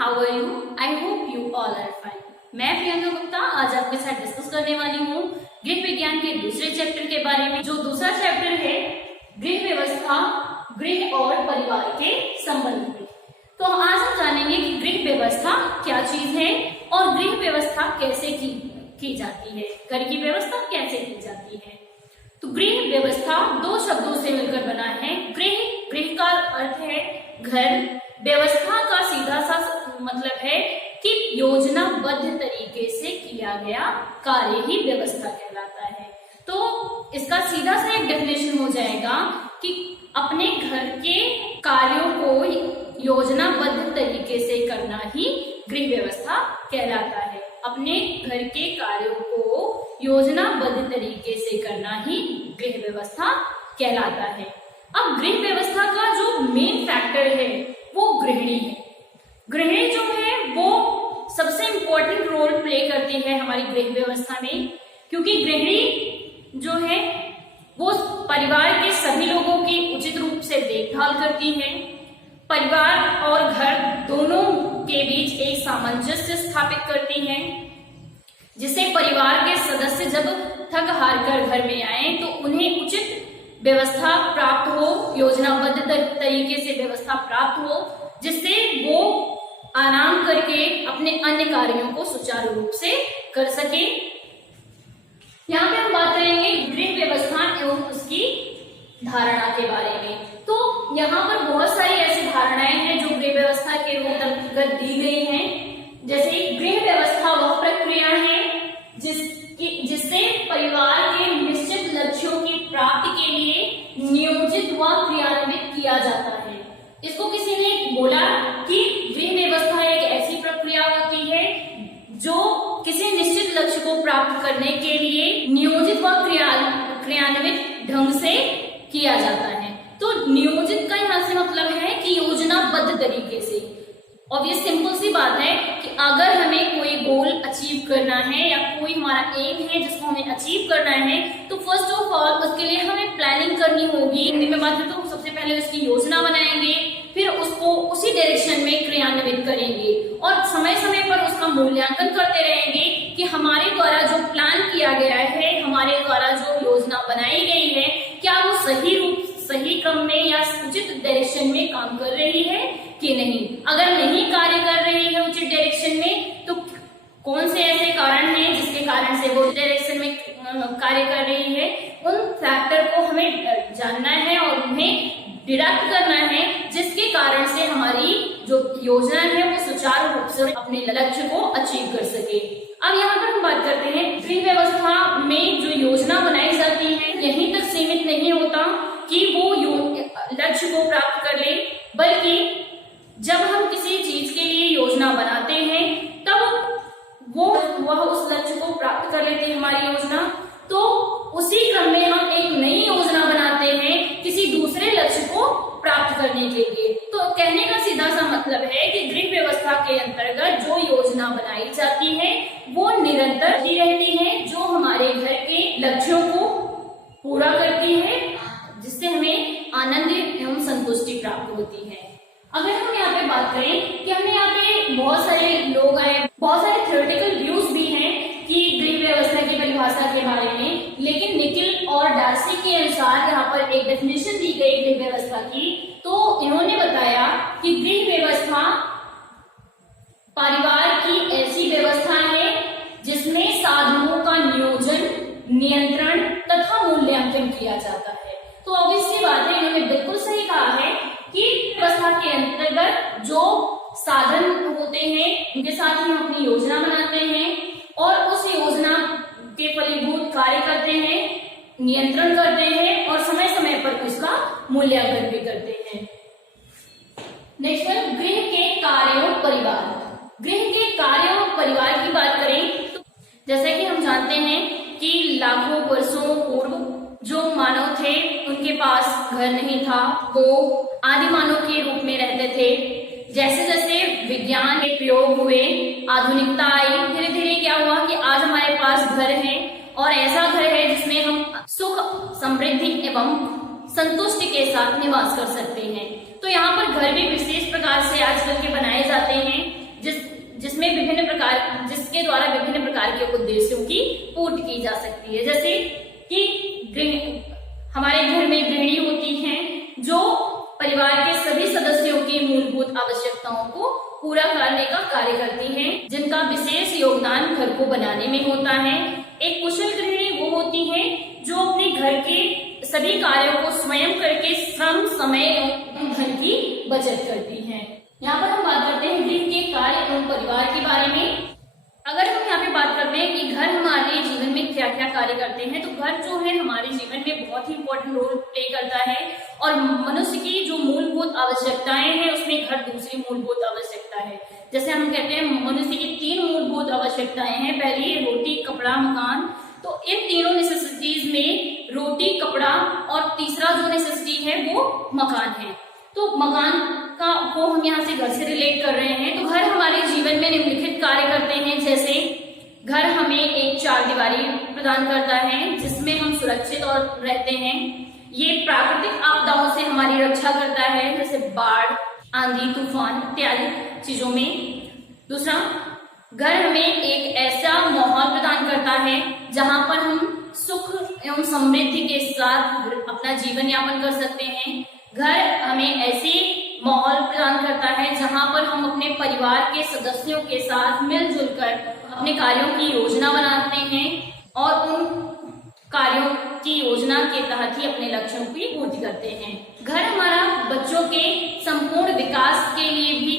How are you? I hope you all are fine. मैं प्रियंका गुप्ता आज आपके साथ डिस्कस करने वाली हूँ गृह विज्ञान के दूसरे चैप्टर के बारे में। जो दूसरा चैप्टर है गृह व्यवस्था, गृह और परिवार के संबंध में। तो आज हम जानेंगे कि गृह व्यवस्था क्या चीज है और गृह व्यवस्था कैसे की जाती है, घर की व्यवस्था कैसे की जाती है। तो गृह व्यवस्था दो शब्दों से मिलकर बना है। गृह का अर्थ है घर, व्यवस्था का सीधा सा मतलब है कि योजनाबद्ध तरीके से किया गया कार्य ही व्यवस्था कहलाता है। तो इसका सीधा सा एक डेफिनेशन हो जाएगा कि अपने घर के कार्यों को योजनाबद्ध तरीके से करना ही गृह व्यवस्था कहलाता है। अपने घर के कार्यों को योजनाबद्ध तरीके से करना ही गृह व्यवस्था कहलाता है। अब गृह व्यवस्था का जो मेन फैक्टर है वो गृहिणी है। गृहिणी जो है वो सबसे इम्पोर्टेंट रोल प्ले करती है हमारी गृह व्यवस्था में, क्योंकि गृहिणी जो है वो परिवार के सभी लोगों की उचित रूप से देखभाल करती है। परिवार और घर दोनों के बीच एक सामंजस्य स्थापित करती है, जिससे परिवार के सदस्य जब थक हार कर घर में आए तो उन्हें उचित व्यवस्था प्राप्त हो, योजनाबद्ध तरीके से व्यवस्था प्राप्त हो, जिससे वो आराम करके अपने अन्य कार्यों को सुचारू रूप से कर सके। यहाँ पे हम बात करेंगे गृह व्यवस्था एवं उसकी धारणा के बारे में। तो यहाँ पर बहुत सारी ऐसी धारणाएं हैं जो गृह व्यवस्था के अंतर्गत दी गई हैं। जैसे गृह व्यवस्था वह प्रक्रिया है जिससे परिवार के निश्चित लक्ष्यों की प्राप्ति के लिए नियोजित व क्रियान्वित किया जाता है। इसको किसी ने बोला कि गृह व्यवस्था एक ऐसी प्रक्रिया होती है जो किसी निश्चित लक्ष्य को प्राप्त करने के लिए नियोजित व क्रियान्वित ढंग से किया जाता है। तो नियोजित का यहाँ से मतलब है कि योजनाबद्ध तरीके से। ऑब्वियस सिंपल सी बात है कि अगर हमें कोई गोल अचीव करना है या कोई हमारा एम है जिसको हमें अचीव करना है, तो फर्स्ट ऑफ ऑल उसके लिए हमें प्लानिंग करनी होगी। हिंदी में बात करें तो सबसे पहले उसकी योजना बनाएंगे, फिर उसको उसी डायरेक्शन में क्रियान्वित करेंगे और समय समय पर उसका मूल्यांकन करते रहेंगे कि हमारे द्वारा जो प्लान किया गया है, हमारे द्वारा जो योजना बनाई गई है, क्या वो सही क्रम में या उचित डायरेक्शन में काम कर रही है कि नहीं। अगर नहीं कार्य कर रही है उचित डायरेक्शन में, तो कौन से ऐसे कारण हैं जिसके कारण से वो डायरेक्शन में कार्य कर रही है, उन फैक्टर को हमें जानना है और उन्हें डिडक्ट करना है, जिसके कारण से हमारी जो योजना है वो सुचारू रूप से अपने लक्ष्य को अचीव कर सके। अब यहाँ पर हम बात करते हैं गृह व्यवस्था में जो योजना बनाई जाती है यहीं तक सीमित नहीं होता कि वो लक्ष्य को प्राप्त कर ले, बल्कि जब हम किसी चीज के लिए योजना बनाते हैं तब वह उस लक्ष्य को प्राप्त कर लेते हैं हमारी योजना, तो उसी क्रम में हम एक नई योजना बनाते हैं किसी दूसरे लक्ष्य को प्राप्त करने के लिए। तो कहने का सीधा सा मतलब है कि गृह व्यवस्था के अंतर्गत जो योजना बनाई जाती है वो निरंतर रहती है, जो हमारे घर के लक्ष्यों को पूरा करती है, जिससे हमें आनंद एवं संतुष्टि प्राप्त होती है। अगर हम यहाँ पे बात करें कि हमने यहाँ पे बहुत सारे लोग आए, बहुत सारे थ्योरेटिकल व्यूज भी हैं कि गृह व्यवस्था की परिभाषा के बारे में, लेकिन निकिल और डार्सी के अनुसार यहाँ पर एक डेफिनेशन दी गई गृह व्यवस्था की। तो इन्होंने बताया कि गृह व्यवस्था परिवार की ऐसी व्यवस्था है जिसमें साधनों का नियोजन, नियंत्रण तथा मूल्यांकन किया जाता है। तो ऑब्वियसली बात है, इन्होंने बिल्कुल सही कहा है कि व्यवस्था के अंतर्गत जो साधन होते हैं उनके साथ ही हम अपनी योजना बनाते हैं और उस योजना के फलीभूत कार्य करते हैं, नियंत्रण करते हैं और समय समय पर उसका मूल्यांकन भी करते हैं। नेक्स्ट है गृह के कार्य और परिवार। गृह के कार्य और परिवार की बात करें तो जैसे कि हम जानते हैं कि लाखों वर्षों पूर्व जो मानव थे उनके पास घर नहीं था, वो आदि मानव के रूप में रहते थे। जैसे जैसे विज्ञान के प्रयोग हुए, आधुनिकता आई, धीरे धीरे क्या हुआ कि आज हमारे पास घर है और ऐसा घर है जिसमें हम सुख, समृद्धि एवं संतुष्टि के साथ निवास कर सकते हैं। तो यहाँ पर घर भी विशेष प्रकार से आजकल के बनाए जाते हैं। जिसके द्वारा विभिन्न प्रकार के उद्देश्यों की पूर्ति की जा सकती है। जैसे कि हमारे घर में गृहिणी होती हैं जो परिवार के सभी सदस्यों की मूलभूत आवश्यकताओं को पूरा करने का कार्य करती हैं, जिनका विशेष योगदान घर को बनाने में होता है। एक कुशल गृहिणी वो होती है जो अपने घर के सभी कार्यों को स्वयं करके श्रम, समय एवं धन की बचत करती है। यहाँ पर हम बात करते हैं गृह के कार्य एवं परिवार के बारे में। अगर हम यहाँ पे बात करते हैं कि घर हमारे जीवन में क्या क्या कार्य करते हैं, तो घर जो है हमारे जीवन में बहुत ही इंपॉर्टेंट रोल प्ले करता है और मनुष्य की जो मूलभूत आवश्यकताएं हैं उसमें घर दूसरी मूलभूत आवश्यकता है। जैसे हम कहते हैं मनुष्य की 3 मूलभूत आवश्यकताएं हैं। पहली रोटी, कपड़ा, मकान। तो इन तीनों नेसेसिटीज में रोटी, कपड़ा और तीसरा जो नेसेसिटी है वो मकान है। तो मकान को हम यहाँ से घर से रिलेट कर रहे हैं। तो घर हमारे जीवन में निम्नलिखित कार्य करते हैं। जैसे घर हमें एक चारदीवारी प्रदान करता है जिसमें हम सुरक्षित और रहते हैं। ये प्राकृतिक आपदाओं से हमारी रक्षा करता है, जैसे बाढ़, आंधी, तूफान इत्यादि चीजों में। दूसरा, घर हमें एक ऐसा माहौल प्रदान करता है जहां पर हम सुख एवं समृद्धि के साथ अपना जीवन यापन कर सकते हैं। घर हमें ऐसे माहौल प्रदान करता है जहां पर हम अपने परिवार के सदस्यों के साथ मिलजुल कर अपने कार्यों की योजना बनाते हैं और उन कार्यों की योजना के तहत ही अपने लक्ष्यों की पूर्ति करते हैं। घर हमारा बच्चों के संपूर्ण विकास के लिए भी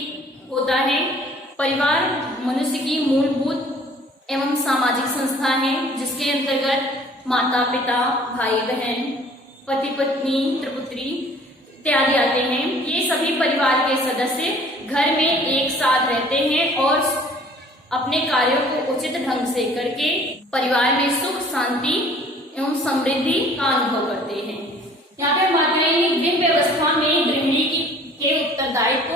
होता है। परिवार मनुष्य की मूलभूत एवं सामाजिक संस्था है जिसके अंतर्गत माता पिता, भाई बहन, पति पत्नी, त्रिपुत्री इत्यादि आते हैं। ये सभी परिवार के सदस्य घर में एक साथ रहते हैं और अपने कार्यों को उचित ढंग से करके परिवार में सुख, शांति एवं समृद्धि का अनुभव करते हैं। यहाँ पे हम बात करेंगे गृह व्यवस्था में गृहिणी के उत्तरदायित्व।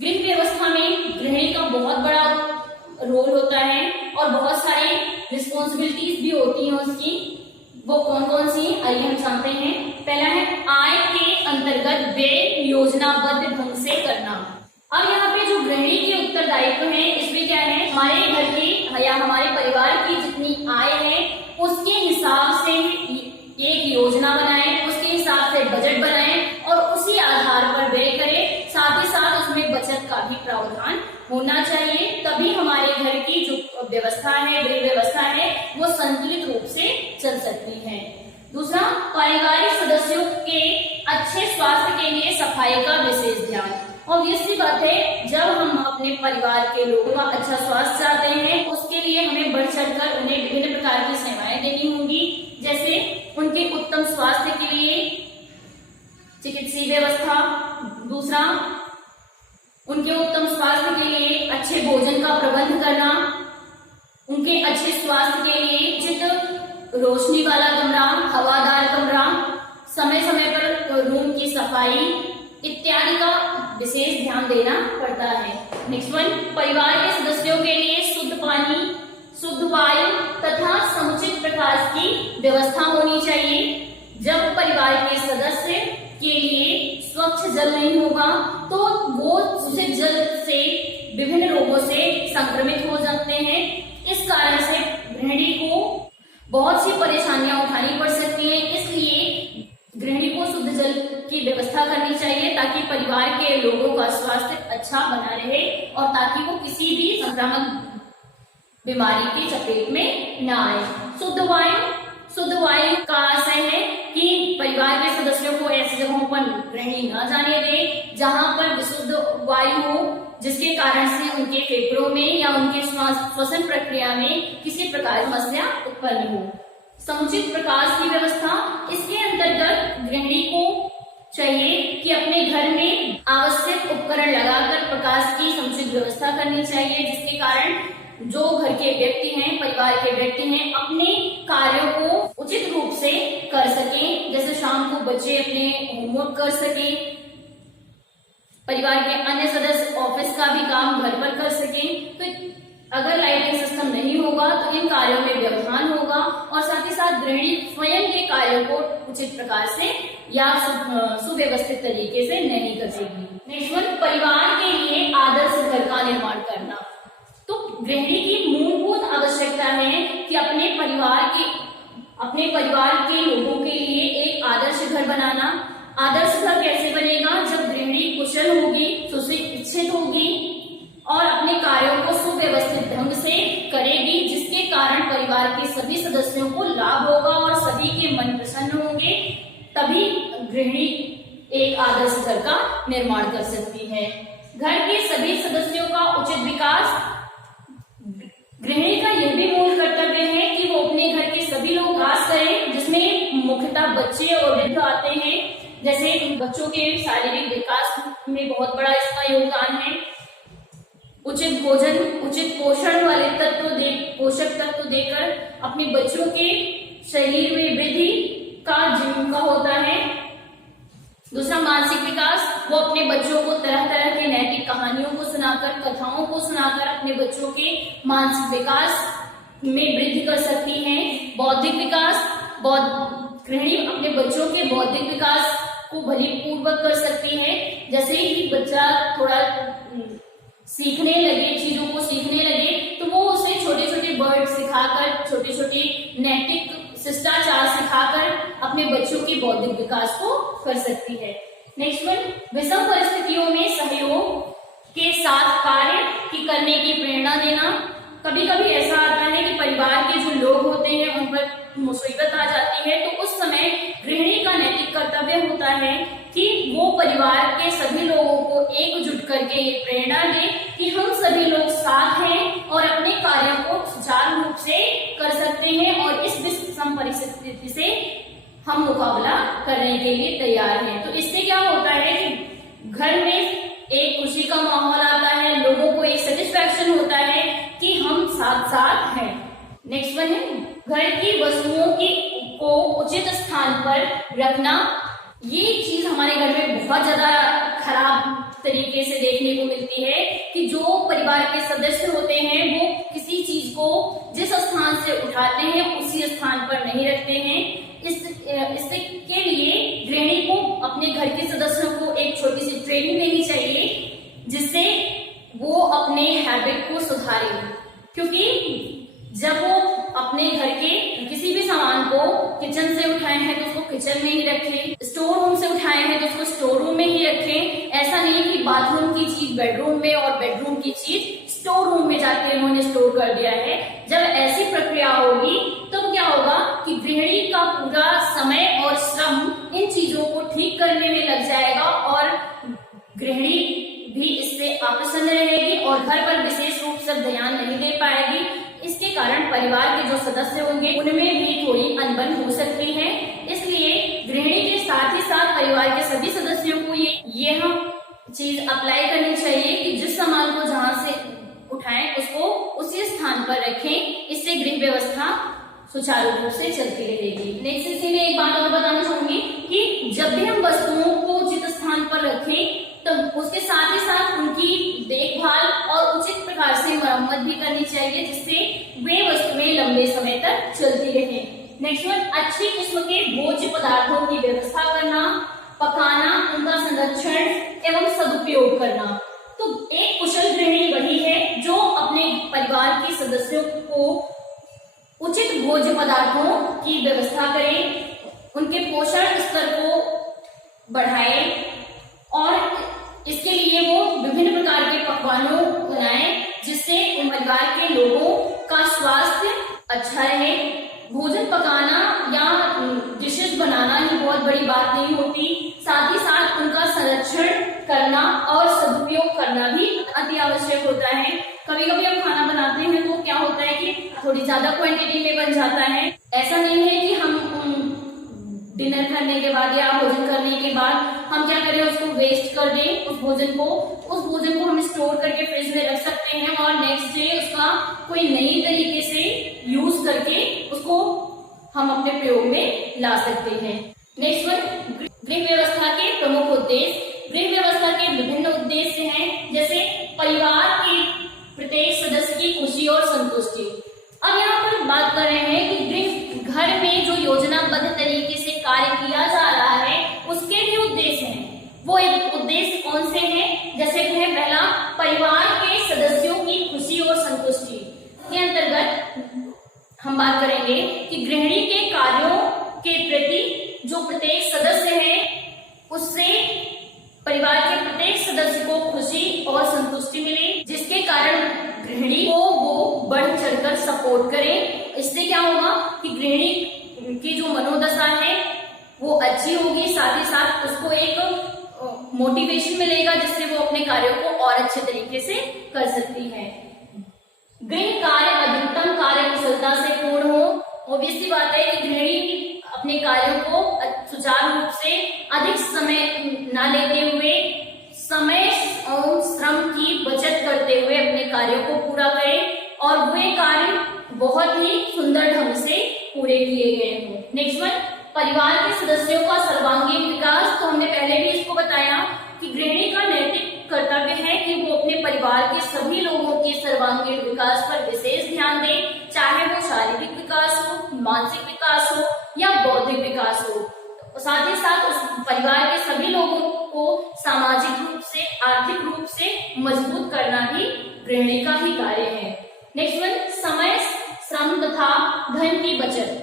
गृह व्यवस्था में गृहिणी का बहुत बड़ा रोल होता है और बहुत सारी रिस्पॉन्सिबिलिटीज भी होती हैं उसकी। वो कौन कौन सी, आइए हम जानते हैं। पहला है आय के अंतर्गत व्यय योजनाबद्ध ढंग से करना। अब यहाँ पे जो गृहिणी के उत्तरदायित्व है इसमें क्या है, हमारे घर की या हमारे परिवार की जितनी आय है उसके हिसाब से एक योजना बनाएं, उसके हिसाब से बजट बनाएं और उसी आधार पर व्यय करें। साथ ही साथ उसमें बचत का भी प्रावधान होना चाहिए, तभी हमारे घर की जो व्यवस्था है, गृह व्यवस्था है, वो संतुलित रूप से चल सकती है। दूसरा, पारिवारिक सदस्यों के अच्छे स्वास्थ्य के लिए सफाई का विशेष ध्यान। ऑब्वियस सी बात है, जब हम अपने परिवार के लोगों का अच्छा स्वास्थ्य चाहते हैं उसके लिए हमें बढ़ चढ़कर उन्हें विभिन्न प्रकार की सेवाएं देनी होंगी। जैसे उनके उत्तम स्वास्थ्य के लिए चिकित्सीय व्यवस्था। दूसरा, उनके उत्तम स्वास्थ्य के लिए अच्छे भोजन का प्रबंध करना, उनके अच्छे स्वास्थ्य के लिए उचित रोशनी वाला कमरा, हवादार कमरा, समय समय पर रूम की सफाई इत्यादि का विशेष ध्यान देना पड़ता है। नेक्स्ट वन, परिवार के सदस्यों के लिए शुद्ध पानी, शुद्ध वायु तथा समुचित प्रकाश की व्यवस्था होनी चाहिए। जब परिवार के सदस्य के लिए स्वच्छ जल नहीं होगा तो वो दूषित जल से विभिन्न रोगों से संक्रमित हो जाते हैं। इस कारण से गृहिणी को बहुत सी परेशानियां उठानी पड़ सकती हैं। इसलिए गृहिणी को शुद्ध जल की व्यवस्था करनी चाहिए ताकि परिवार के लोगों का स्वास्थ्य अच्छा बना रहे और ताकि वो किसी भी संक्रामक बीमारी की चपेट में न आए। शुद्ध वायु का आशय है कि परिवार के सदस्यों को ऐसी जगहों पर गृहिणी न जाने दे जहां पर विशुद्ध वायु हो, जिसके कारण से उनके फेफड़ों में या उनके श्वसन प्रक्रिया में किसी प्रकार की समस्या उत्पन्न हो। समुचित प्रकाश की व्यवस्था, इसके अंतर्गत गृहिणी को चाहिए कि अपने घर में आवश्यक उपकरण लगाकर प्रकाश की समुचित व्यवस्था करनी चाहिए, जिसके कारण जो घर के व्यक्ति हैं, परिवार के व्यक्ति हैं, अपने कार्यों को उचित रूप से कर सकें। जैसे शाम को बच्चे अपने होमवर्क कर सकें, परिवार के अन्य सदस्य ऑफिस का भी काम घर पर कर सकें। तो अगर लाइटिंग सिस्टम नहीं होगा तो इन कार्यों में व्यवधान होगा और साथ ही साथ गृहिणी स्वयं के कार्यों को उचित प्रकार से या सुव्यवस्थित तरीके से नहीं कर सकेगी। नेक्स्ट वन, परिवार के लिए आदर्श घर का निर्माण करना। अपने परिवार के लोगों के लिए एक आदर्श घर बनाना। आदर्श घर कैसे बनेगा? जब गृहिणी कुशल होगी, सुशिक्षित होगी और अपने कार्यों को सुव्यवस्थित ढंग से करेगी, जिसके कारण परिवार के सभी सदस्यों को लाभ होगा और सभी के मन प्रसन्न होंगे, तभी गृहिणी एक आदर्श घर का निर्माण कर सकती है। घर के सभी सदस्यों का उचित विकास। गृहिणी का यह भी मूल कर्तव्य है कि वो अपने घर के सभी लोग विकास करें, जिसमें मुख्यतः बच्चे और वृद्ध आते हैं। जैसे बच्चों के शारीरिक विकास में बहुत बड़ा इसका योगदान है। उचित भोजन, उचित पोषण वाले पोषक तत्व देकर अपने बच्चों के शरीर में वृद्धि का जिम्मा होता है। दूसरा, मानसिक विकास। वो अपने बच्चों को तरह तरह के नैतिक कहानियों को सुनाकर, कथाओं को सुनाकर अपने बच्चों के मानसिक विकास में वृद्धि कर सकती हैं। बौद्धिक विकास। गृहिणी अपने बच्चों के बौद्धिक विकास को बलपूर्वक कर सकती है। जैसे ही बच्चा थोड़ा सीखने लगे, चीजों को सीखने लगे, तो वो उसे छोटे छोटे वर्ड सिखाकर, छोटे छोटे नैतिक शिष्टाचार सिखाकर अपने बच्चों के बौद्धिक विकास को कर सकती है। नेक्स्ट वन, विषम परिस्थितियों में सहयोग के साथ कार्य करने की प्रेरणा देना। कभी कभी ऐसा आता है कि परिवार के जो लोग होते हैं उन पर मुसीबत आ जाती है, तो उस समय गृहिणी का नैतिक कर्तव्य होता है कि वो परिवार के सभी लोगों को एकजुट करके ये प्रेरणा दे कि हम सभी लोग साथ हैं और अपने कार्यों को सुचारू रूप से कर सकते हैं और इस विषम परिस्थिति से हम मुकाबला करने के लिए तैयार हैं। तो इससे क्या होता है कि घर में एक खुशी का माहौल आता है, लोगों को एक सेटिस्फैक्शन होता है कि हम साथ साथ हैं। नेक्स्ट वन है, घर की वस्तुओं को उचित स्थान पर रखना। ये चीज हमारे घर में बहुत ज्यादा खराब तरीके से देखने को मिलती है कि जो परिवार के सदस्य होते हैं वो किसी चीज को जिस स्थान से उठाते हैं उसी स्थान पर नहीं रखते हैं। इसके लिए गृहिणी को अपने घर के सदस्यों को एक छोटी सी ट्रेनिंग देनी चाहिए, जिससे वो अपने हैबिट को सुधारे। क्योंकि जब वो अपने घर के किसी भी सामान को किचन से उठाए हैं तो उसको किचन में ही रखें, स्टोर रूम से उठाए हैं तो उसको स्टोर रूम में ही रखें। ऐसा नहीं कि बाथरूम की चीज बेडरूम में और बेडरूम की चीज स्टोर रूम में जाके उन्होंने स्टोर कर दिया है। जब ऐसी प्रक्रिया होगी तब क्या होगा कि गृहिणी का पूरा समय और श्रम इन चीजों को ठीक करने में लग जाएगा और गृहिणी भी इससे अप्रसन्न रहेगी और घर पर विशेष रूप से ध्यान नहीं दे पाएगी। इसके कारण परिवार के जो सदस्य होंगे उनमें भी थोड़ी अनबन हो सकती है। इसलिए गृहिणी के साथ ही साथ परिवार के सभी सदस्यों को यह चीज अप्लाई करनी चाहिए कि जिस सामान को जहां से उठाएं उसको उसी स्थान पर रखें। इससे गृह व्यवस्था सुचारू रूप से चलती रहेगी। नेक्स्ट इसी में एक बात और बताना चाहूंगी कि जब भी हम वस्तुओं को उचित स्थान पर रखें तो उसके साथ ही साथ उनकी देखभाल और उचित प्रकार से मरम्मत भी करनी चाहिए, जिससे वे वस्तुएं लंबे समय तक चलती रहें। नेक्स्ट वन, अच्छी किस्म के भोज्य पदार्थों की व्यवस्था करना, पकाना, उनका संरक्षण एवं सदुपयोग करना। तो एक कुशल गृहिणी वही है जो अपने परिवार के सदस्यों को उचित भोज्य पदार्थों की व्यवस्था करे, उनके पोषण स्तर को बढ़ाए और इसके लिए वो विभिन्न प्रकार के पकवानों बनाए, जिससे परिवार के लोगों का स्वास्थ्य अच्छा रहे। भोजन पकाना या डिशेस बनाना ही बहुत बड़ी बात नहीं होती, साथ ही साथ उनका संरक्षण करना और सदुपयोग करना भी अति आवश्यक होता है। कभी कभी हम खाना बनाते हैं तो क्या होता है कि थोड़ी ज्यादा क्वांटिटी में बन जाता है। ऐसा नहीं है कि हम डिनर करने के बाद या भोजन करने के बाद हम क्या करें, उसको वेस्ट कर दें। उस भोजन को हम स्टोर करके फ्रिज में रख सकते हैं और नेक्स्ट डे उसका कोई नई तरीके से यूज करके उसको हम अपने प्रयोग में ला सकते हैं। नेक्स्ट वन, गृह व्यवस्था के प्रमुख उद्देश्य। गृह व्यवस्था के विभिन्न उद्देश्य हैं, जैसे परिवार के प्रत्येक सदस्य की खुशी और संतुष्टि। अब यहाँ पर बात कर रहे हैं कि घर में जो योजनाबद्ध तरीके से कार्य किया जा रहा है उसके भी उद्देश्य हैं। वो एक उद्देश्य कौन से हैं? जैसे कि है पहला, परिवार के सदस्यों की खुशी और संतुष्टि के अंतर्गत हम बात करेंगे कि गृहिणी के कार्यों के प्रति जो प्रत्येक सदस्य है उससे परिवार के प्रत्येक सदस्य को खुशी और संतुष्टि मिले, जिसके कारण गृहिणी को वो बढ़ चढ़कर सपोर्ट करें। इससे क्या होगा कि गृहिणी की जो मनोदशा है वो अच्छी होगी, साथ ही साथ उसको एक मोटिवेशन मिलेगा जिससे वो अपने कार्यों को और अच्छे तरीके से कर सकती है। गृह कार्य अधिकतम कार्य कुशलता से पूर्ण हो। ऑब्वियसली बात है कि गृहिणी अपने कार्यों को सुचारू रूप से अधिक समय न लेते हुए समय और श्रम की बचत करते हुए अपने कार्यों को पूरा करे और वे कार्य बहुत ही सुंदर ढंग से पूरे किए गए हों। नेक्स्ट वन, परिवार के सदस्यों का सर्वांगीण विकास। तो हमने पहले भी इसको बताया कि गृहिणी का नैतिक कर्तव्य है कि वो अपने परिवार के सभी लोगों के सर्वांगीण विकास पर विशेष ध्यान दे, चाहे वो शारीरिक विकास हो, मानसिक विकास हो या बौद्धिक विकास हो। साथ ही साथ उस परिवार के सभी लोगों को सामाजिक रूप से, आर्थिक रूप से मजबूत करना भी गृहिणी का ही कार्य है। नेक्स्ट वन, समय, श्रम तथा धन की बचत।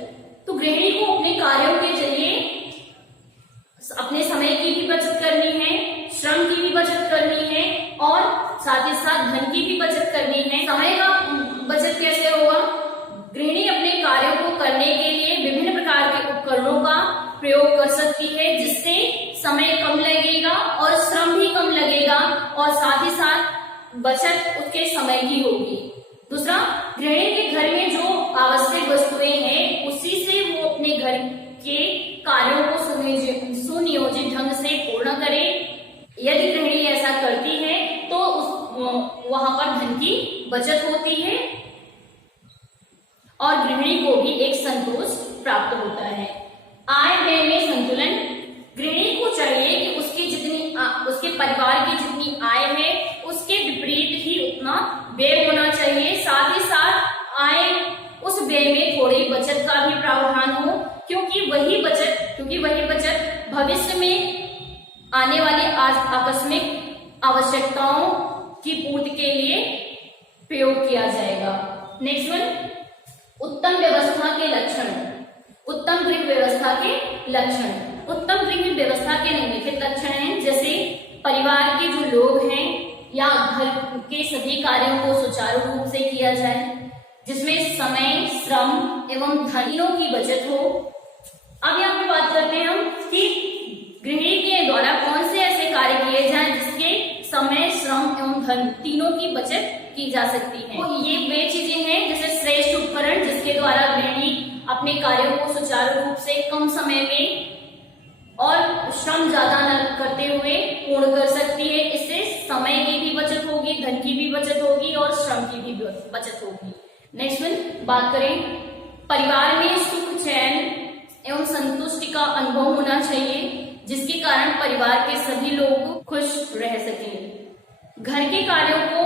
तो गृहिणी को अपने कार्यों के जरिए अपने समय की भी बचत करनी है, श्रम की भी बचत करनी है और साथ ही साथ धन की भी बचत करनी है। समय का बचत कैसे होगा? गृहिणी अपने कार्यों को करने के लिए विभिन्न प्रकार के उपकरणों का प्रयोग कर सकती है, जिससे समय कम लगेगा और श्रम भी कम लगेगा और साथ ही साथ बचत उसके समय की होगी। दूसरा, गृहिणी के घर में जो आवश्यक वस्तुएं हैं उसी से वो अपने घर के कार्यों को सुनियोजित ढंग से पूर्ण करे। यदि गृहिणी ऐसा करती है तो वहां पर धन की बचत होती है और गृहिणी को भी एक संतोष प्राप्त होता है। आय व्यय में संतुलन। गृहिणी को चाहिए कि उसके परिवार की जितनी आय है उसके विपरीत ही उतना व्यय होना चाहिए। साथ ही साथ आय उस व्यय में थोड़ी बचत का भी प्रावधान हो, क्योंकि वही बचत भविष्य में आने वाली आकस्मिक आवश्यकताओं की पूर्ति के लिए प्रयोग किया जाएगा। नेक्स्ट वन, उत्तम व्यवस्था के लक्षण। उत्तम गृह व्यवस्था के लक्षण। उत्तम गृह व्यवस्था के निम्नलिखित लक्षण हैं, जैसे परिवार के जो लोग हैं या घर के सभी कार्यों को सुचारू रूप से किया जाए, जिसमें समय, श्रम एवं धनों की बचत हो। अब यहाँ पे बात करते हैं हम कि गृहिणी के द्वारा कौन से ऐसे कार्य किए जाएं जिसके समय, श्रम एवं धन तीनों की बचत की जा सकती है। तो ये वे चीजें हैं जैसे श्रेष्ठ उपकरण, जिसके द्वारा गृहिणी अपने कार्यों को सुचारू रूप से कम समय में और श्रम ज्यादा न करते हुए पूर्ण कर सकती है। इससे समय की भी बचत होगी, धन की भी बचत होगी और श्रम की भी बचत होगी। नेक्स्ट वन, बात करें परिवार में सुख, चैन एवं संतुष्टि का अनुभव होना चाहिए, जिसके कारण परिवार के सभी लोग खुश रह सकें। घर के कार्यों को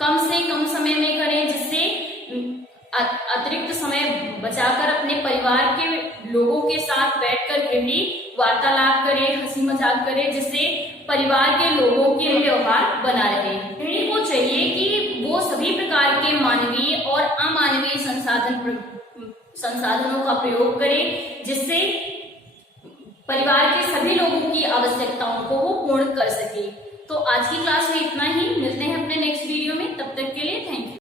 कम से कम समय में करें, जिससे अतिरिक्त समय बचाकर अपने परिवार के लोगों के साथ बैठकर गृहिणी वार्तालाप करे, हंसी मजाक करे, जिससे परिवार के लोगों के व्यवहार बना रहे। गृहिणी को चाहिए कि वो सभी प्रकार के मानवीय और अमानवीय संसाधनों का प्रयोग करे, जिससे परिवार के सभी लोगों की आवश्यकताओं को वो पूर्ण कर सके। तो आज की क्लास में इतना ही।